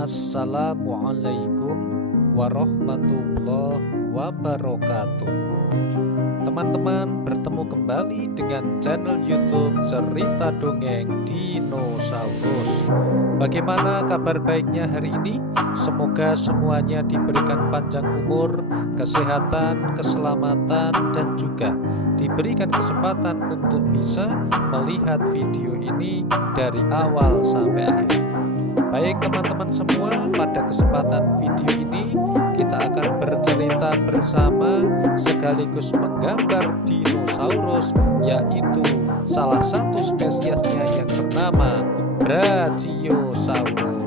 Assalamualaikum warahmatullahi wabarakatuh. Teman-teman, bertemu kembali dengan channel YouTube Cerita Dongeng Dinosaurus. Bagaimana kabar baiknya hari ini? Semoga semuanya diberikan panjang umur, kesehatan, keselamatan, dan juga diberikan kesempatan untuk bisa melihat video ini dari awal sampai akhir. Baik teman-teman semua, pada kesempatan video ini kita akan bercerita bersama sekaligus menggambar dinosaurus, yaitu salah satu spesiesnya yang bernama Brachiosaurus.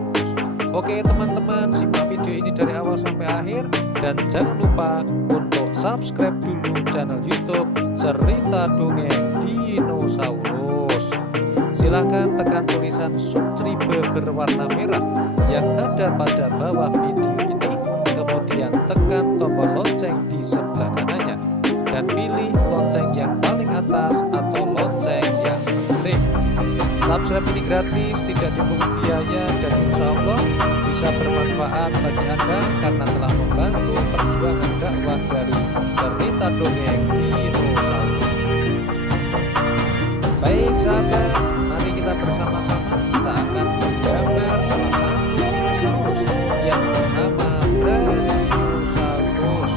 Oke teman-teman, simak video ini dari awal sampai akhir dan jangan lupa untuk subscribe dulu channel YouTube Cerita Dongeng Dinosaurus. Silahkan tekan tulisan subscribe berwarna merah yang ada pada bawah video ini, kemudian tekan tombol lonceng di sebelah kanannya dan pilih lonceng yang paling atas atau lonceng yang penting. Subscribe ini gratis, tidak dipungut biaya, dan insya Allah bisa bermanfaat bagi Anda karena telah membantu perjuangan dakwah dari Cerita Dongeng Dinosaurus. Baik sahabat, mari kita bersama-sama kita akan menggambar salah satu dinosaurus yang bernama Brachiosaurus.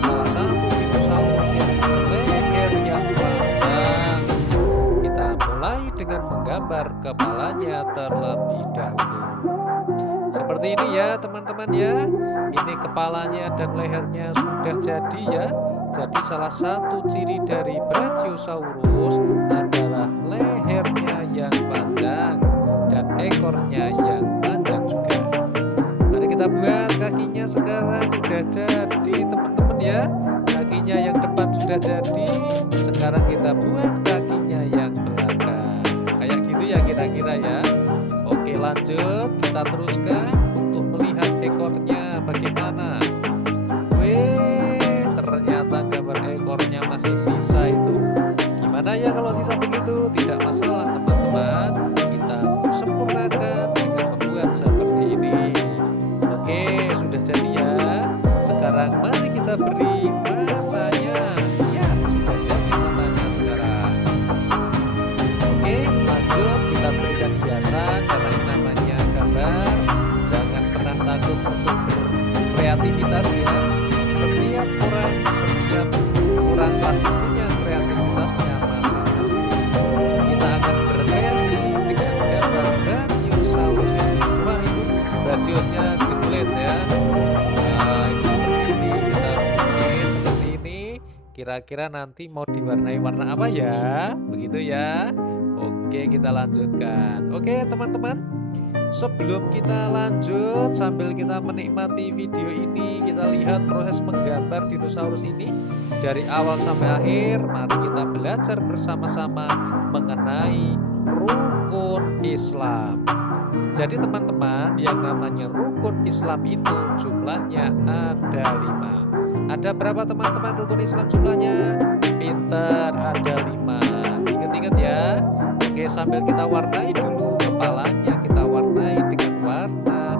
Salah satu dinosaurus yang berleher yang panjang. Kita mulai dengan menggambar kepalanya terlebih dahulu. Seperti ini ya teman-teman ya. Ini kepalanya dan lehernya sudah jadi ya. Jadi salah satu ciri dari Brachiosaurus adalah lehernya yang panjang dan ekornya yang panjang juga. Mari kita buat kakinya. Sekarang sudah jadi teman-teman ya. Kakinya yang depan sudah jadi. Sekarang kita buat kakinya yang belakang. Kayak gitu ya kira-kira ya. Oke lanjut, kita teruskan untuk melihat ekornya bagaimana. Ternyata gambar ekornya masih sisa itu. Gimana ya kalau sisa begitu? Tidak masalah teman-teman, kita sempurnakan dengan membuat seperti ini. Oke, sudah jadi ya. Sekarang mari kita beri matanya. Ya, sudah jadi matanya sekarang. Oke, lanjut kita berikan hiasan karena ini namanya gambar. Jangan pernah takut untuk berkreativitas ya. Setiap orang pasti punya kreativitasnya masing-masing. Kita akan berkreasi dengan gambar Brachiosaurus ini. Wah, itu Brachiosnya jelek ya. Nah, itu seperti ini, kita bikin seperti ini. Kira-kira nanti mau diwarnai warna apa ya? Begitu ya. Oke, kita lanjutkan. Oke teman-teman, sebelum kita lanjut, sambil kita menikmati video ini, kita lihat proses menggambar dinosaurus ini dari awal sampai akhir. Mari kita belajar bersama-sama mengenai rukun Islam. Jadi teman-teman, yang namanya rukun Islam itu jumlahnya ada 5. Ada berapa teman-teman rukun Islam jumlahnya? Pinter, ada 5. Ingat-ingat ya. Oke, sambil kita warnai dulu kepalanya, kita warnai dengan warna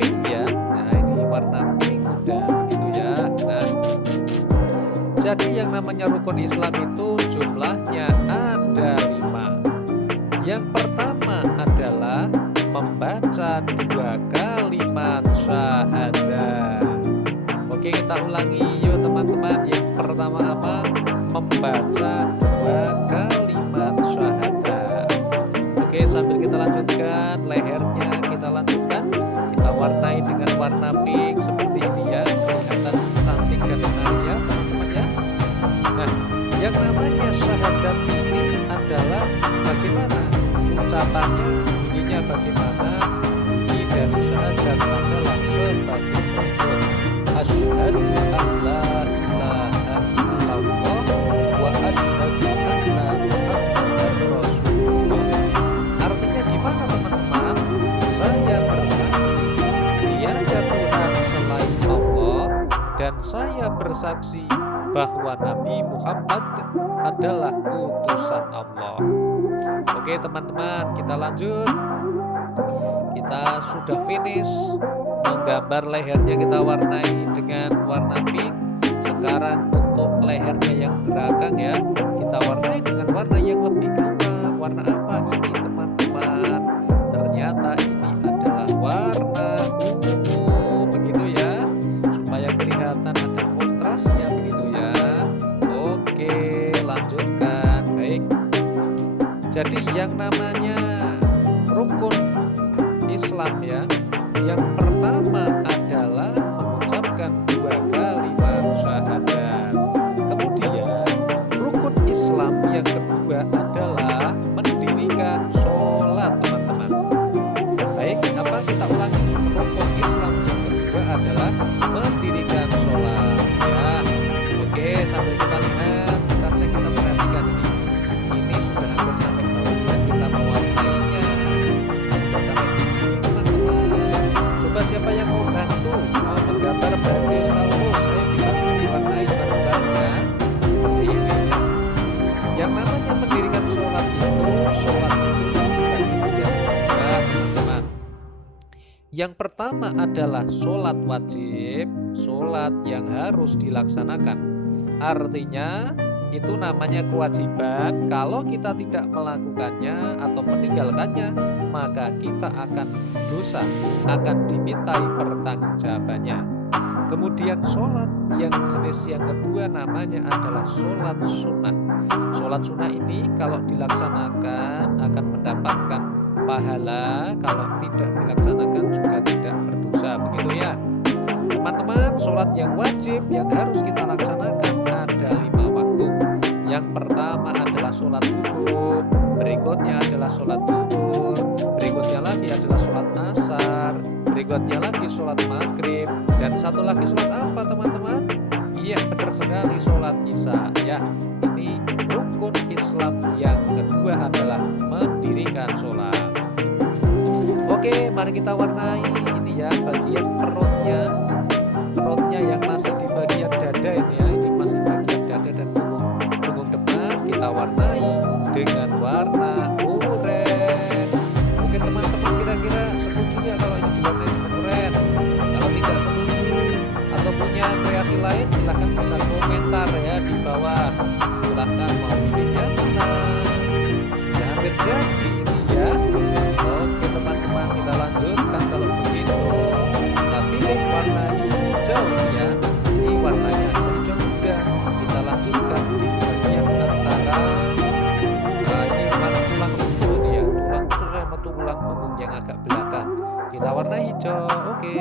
pink ya. Nah ini warna pink udah begitu ya. Nah, jadi yang namanya rukun Islam itu jumlahnya ada 5. Yang pertama adalah membaca 2 kalimat syahadat. Oke, kita ulangi yuk teman-teman. Yang pertama apa? Membaca 2 kalimat syahadat. Oke, sambil kita lanjutkan lehernya, kita lanjutkan, kita warnai dengan warna pink seperti ini ya. Kelihatan cantik dan menarik ya teman-teman ya. Nah, yang namanya syahadat ini adalah bagaimana ucapannya, bunyinya bagaimana. Bunyi dari syahadat adalah sebagai berikut: asyhadu an la ilaha illallah wa asyhadu anna muhammadar rasulullah. Artinya gimana teman-teman? Saya bersaksi tiada Tuhan selain Allah, dan saya bersaksi bahwa Nabi Muhammad adalah utusan Allah. Oke teman-teman, kita lanjut. Kita sudah finish menggambar lehernya, kita warnai dengan warna pink. Sekarang untuk lehernya yang belakang ya, kita warnai dengan warna yang lebih gelap. Warna apa ini teman-teman? Ternyata ini adalah warna ungu, begitu ya, supaya kelihatan ada kontrasnya begitu ya. Oke, lanjutkan. Baik, jadi yang namanya rukun Islam ya, yang pertama adalah mengucapkan 2 kalimat syahadat. Kemudian rukun Islam yang kedua adalah mendirikan sholat teman-teman. Baik, apa kita ulangi? Rukun Islam yang kedua adalah mendirikan sholat ya. Oke, sambil kita lihat, kita cek, kita perhatikan ini sudah hampir sampai bawah ya, kita mewarnainya sudah sampai di sini teman-teman. Coba siapa yang mau bantu, mau menggambar Brachiosaurus, ayo dibantu diwarnai bareng-bareng ya, seperti ini. Nah, yang namanya mendirikan sholat itu kan dibagi menjadi 2 teman-teman. Yang pertama adalah sholat wajib, sholat yang harus dilaksanakan. Artinya itu namanya kewajiban. Kalau kita tidak melakukannya atau meninggalkannya, maka kita akan dosa, akan dimintai pertanggungjawabannya. Kemudian sholat yang jenis yang kedua namanya adalah sholat sunnah. Sholat sunnah ini kalau dilaksanakan akan mendapatkan pahala, kalau tidak dilaksanakan juga tidak berdosa, begitu ya teman-teman. Sholat yang wajib yang harus kita laksanakan ada 5 waktu. Yang pertama adalah sholat subuh, berikutnya adalah sholat duhur, berikutnya lagi adalah sholat asar, berikutnya lagi sholat maghrib, dan satu lagi sholat apa teman-teman? Iya, benar sekali, sholat isya ya. Ini rukun Islam yang kedua adalah mendirikan sholat. Oke, mari kita warnai ini ya, bagian perutnya yang masih di bagian dada ini ya, ini masih bagian dada dan punggung depan, kita warnai dengan warna oranye. Oke teman-teman, kira-kira setuju ya kalau ini diwarnai dengan oranye? Kalau tidak setuju atau punya kreasi lain, silahkan bisa komentar ya di bawah. Silahkan mau pilih yang mana. Sudah hampir jadi ini ya. Oke teman-teman, kita lanjutkan kalau begitu. Kita pilih warna hijau ini ya. Ini warnanya adalah hijau muda. Kita lanjutkan di bagian antara ini warna tulang rusuk ini ya. Tulang rusuk sama tulang punggung yang agak belakang. Kita warna hijau. Oke.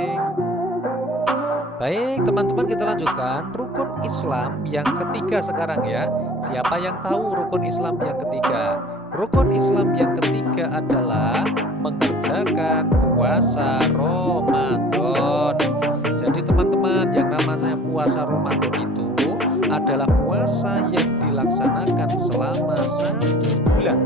Baik teman-teman, kita lanjutkan rukun Islam yang ketiga sekarang ya. Siapa yang tahu rukun Islam yang ketiga? Rukun Islam yang ketiga adalah mengerjakan puasa Ramadan. Jadi teman-teman, yang namanya puasa Ramadan itu adalah puasa yang dilaksanakan selama 1 bulan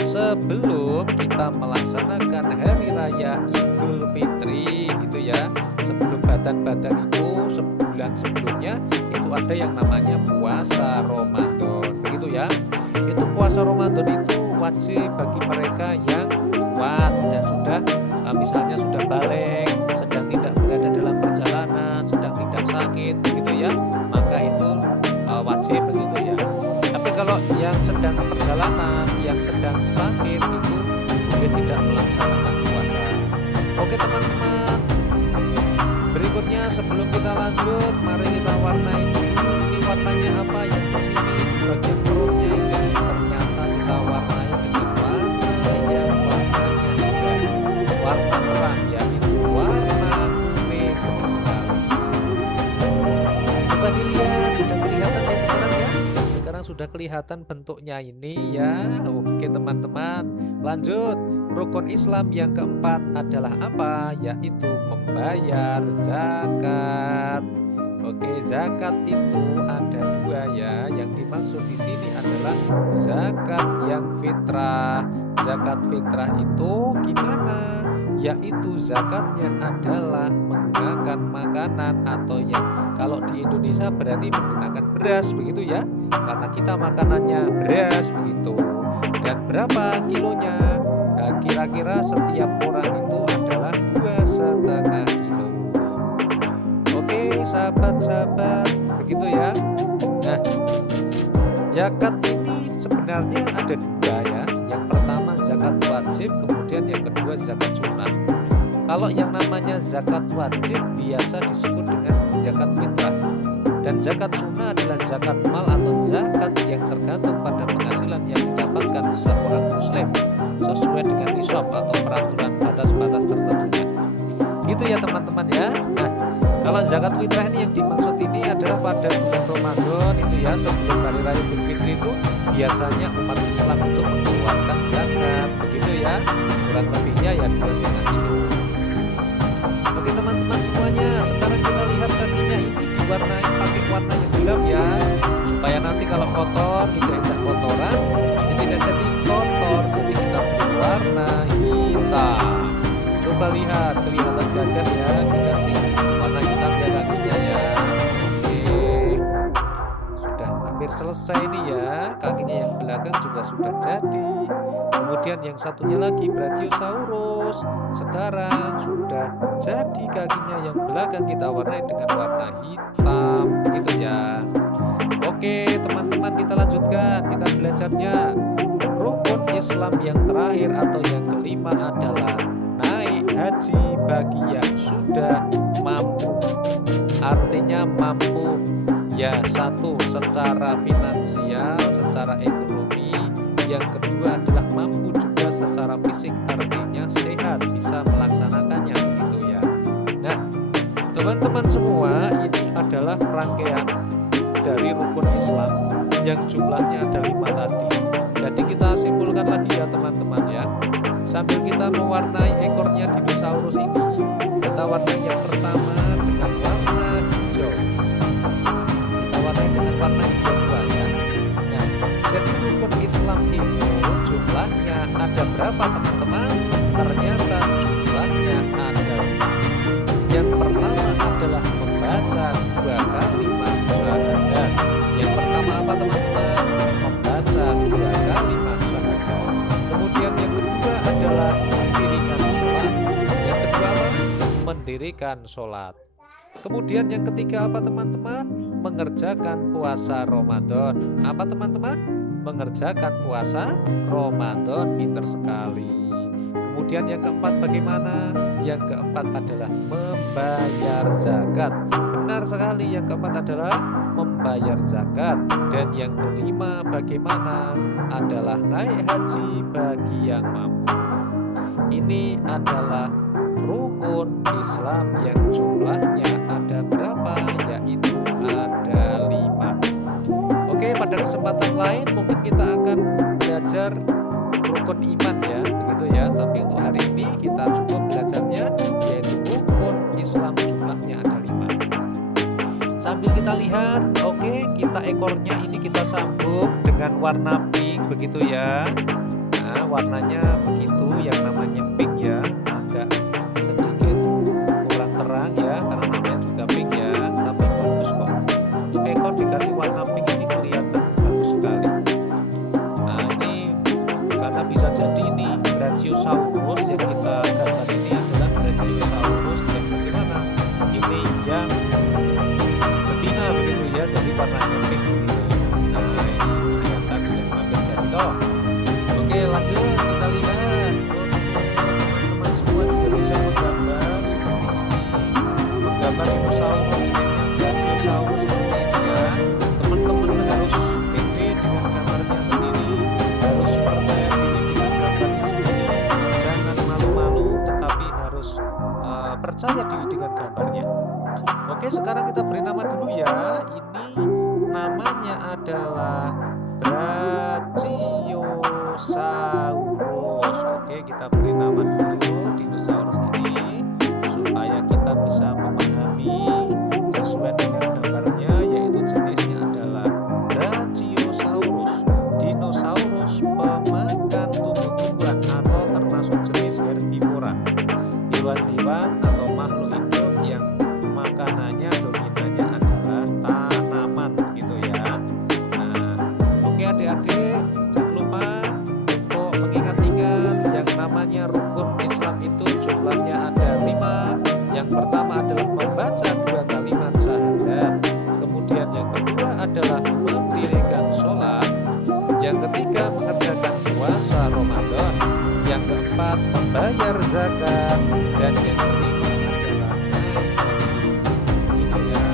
sebelum kita melaksanakan hari raya Idul Fitri gitu ya. Sebelum badan-badan itu sebulan sebelumnya itu ada yang namanya puasa Ramadan begitu ya. Itu puasa Ramadan itu wajib bagi mereka yang kuat dan sudah misalnya sudah balik, sedang tidak berada dalam perjalanan, sedang tidak sakit begitu ya, maka itu wajib begitu ya. Tapi kalau yang sedang perjalanan, yang sedang sakit itu boleh tidak melaksanakan puasa. Oke teman-teman, berikutnya sebelum kita lanjut, mari kita warnai dulu. Ini warnanya apa yang di sini di bagian perutnya ini? Ternyata kita warnai dengan warna yang warnanya indah, warna terang, yaitu warna kuning. Benar sekali. Coba dilihat, sudah kelihatan ya sekarang ya. Sekarang sudah kelihatan bentuknya ini ya. Oke teman-teman, lanjut. Rukun Islam yang keempat adalah apa? Yaitu membayar zakat. Oke, zakat itu ada 2 ya. Yang dimaksud di sini adalah zakat yang fitrah. Zakat fitrah itu gimana? Yaitu zakatnya adalah menggunakan makanan atau yang kalau di Indonesia berarti menggunakan beras begitu ya. Karena kita makanannya beras begitu. Dan berapa kilonya? Kira-kira setiap orang itu adalah 2,5 kilo. Oke sahabat-sahabat, begitu ya. Nah, zakat ini sebenarnya ada dua ya. Yang pertama zakat wajib, kemudian yang kedua zakat sunnah. Kalau yang namanya zakat wajib biasa disebut dengan zakat fitrah, dan zakat sunnah adalah zakat mal atau zakat yang tergantung pada penghasilan yang didapatkan seorang muslim sesuai dengan nisab atau peraturan batas-batas tertentunya. Gitu ya teman-teman ya. Nah, kalau zakat fitrah ini yang dimaksud ini adalah pada bulan Ramadan itu ya, sebelum hari raya Idul Fitri itu biasanya umat Islam itu mengeluarkan zakat, begitu ya. Kurang lebihnya ya 2,5 kilo. Oke teman-teman semuanya, sekarang kita lihat kakinya ini diwarnai pakai warna yang gelap ya, supaya nanti kalau kotor, injak-injak kotoran ini tidak jadi kotor. Jadi kita beri warna hitam. Coba lihat, kelihatan gagah ya, dikasih warna hitam ya kakinya ya. Oke, sudah hampir selesai nih ya, kakinya yang belakang juga sudah jadi. Kemudian yang satunya lagi Brachiosaurus, sekarang sudah jadi kakinya yang belakang kita warnai dengan warna hitam, begitu ya. Oke teman-teman, kita lanjutkan, kita belajarnya. Rukun Islam yang terakhir atau yang kelima adalah naik haji bagi yang sudah mampu. Artinya mampu ya, satu secara finansial, secara ekonomi. Yang kedua adalah mampu juga secara fisik, artinya sehat, bisa melaksanakannya, begitu ya. Nah teman-teman semua, ini adalah rangkaian dari rukun Islam yang jumlahnya ada 5 tadi. Jadi kita simpulkan lagi ya teman-teman ya. Sambil kita mewarnai ekornya dinosaurus ini, kita warnai yang pertama dengan warna hijau. Kita warnai dengan warna hijau dua ya. Nah, jadi rukun Islam itu jumlahnya ada berapa teman-teman? Ternyata jumlahnya ada 5. Yang pertama adalah membaca 2 kalimat syahadat. Yang pertama apa teman-teman? Membaca 2 kalimat syahadat. Kemudian yang kedua adalah mendirikan sholat. Yang kedua apa? Mendirikan sholat. Kemudian yang ketiga apa teman-teman? Mengerjakan puasa Ramadan. Apa teman-teman? Mengerjakan puasa Ramadan. Pinter sekali. Kemudian yang keempat bagaimana? Yang keempat adalah membayar zakat. Benar sekali, yang keempat adalah membayar zakat. Dan yang kelima bagaimana? Adalah naik haji bagi yang mampu. Ini adalah rukun Islam yang jumlahnya ada berapa? Yaitu ada 5. Oke, pada kesempatan lain mungkin kita akan belajar rukun iman ya, begitu ya. Tapi untuk hari ini kita cukup belajarnya yaitu rukun Islam jumlahnya ada 5. Sambil kita lihat, oke, kita ekornya ini kita sambung dengan warna pink, begitu ya. Nah, warnanya begitu, yang namanya pink ya, agak sedikit kurang terang ya, karena namanya juga pink ya, tapi bagus kok. Untuk ekor dikasih warna pink ini kelihatan bagus sekali. Nah, ini karena bisa jadi ini Brachiosaurus yang kita gambar ini adalah Brachiosaurus yang bagaimana? Ini yang betina, begitu ya, jadi warnanya pink begitu. Nah, ini kelihatan sudah hampir jadi toh. Oke, lanjut kita lihat. Oke, teman-teman semua juga bisa menggambar seperti ini, menggambar dinosaurus jenisnya Brachiosaurus seperti ini ya. Teman-teman harus pede dengan gambarnya sendiri, harus percaya diri dengan gambarnya sendiri, jangan malu-malu, tetapi harus percaya diri dengan gambarnya. Oke, sekarang kita beri nama dulu ya. Ini namanya adalah Brachiosaurus. Oke, kita beri nama dulu dinosaurus ini supaya kita bisa memahami sesuai dengan gambarnya, yaitu jenisnya adalah Brachiosaurus, dinosaurus pemakan tumbuh-tumbuhan atau termasuk jenis herbivora, hewan-hewan atau makhluk hidup yang makanannya dominannya adalah tanaman, gitu ya. Nah, oke adik-adik, jangan lupa untuk mengingat-ingat yang namanya jumlahnya ada 5. Yang pertama adalah membaca 2 kalimat syahadat, kemudian yang kedua adalah mendirikan sholat, yang ketiga mengerjakan puasa Ramadan, yang keempat membayar zakat, dan yang kelima adalah naik haji. Itu ya.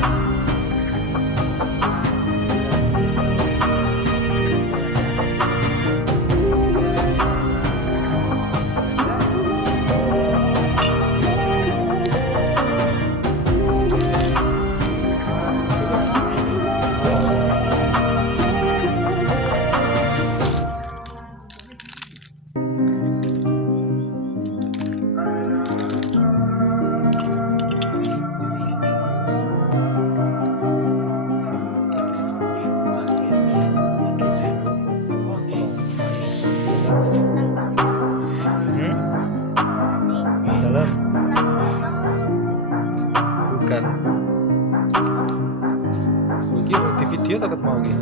Dalam bukan Iki di video tetap mau iki.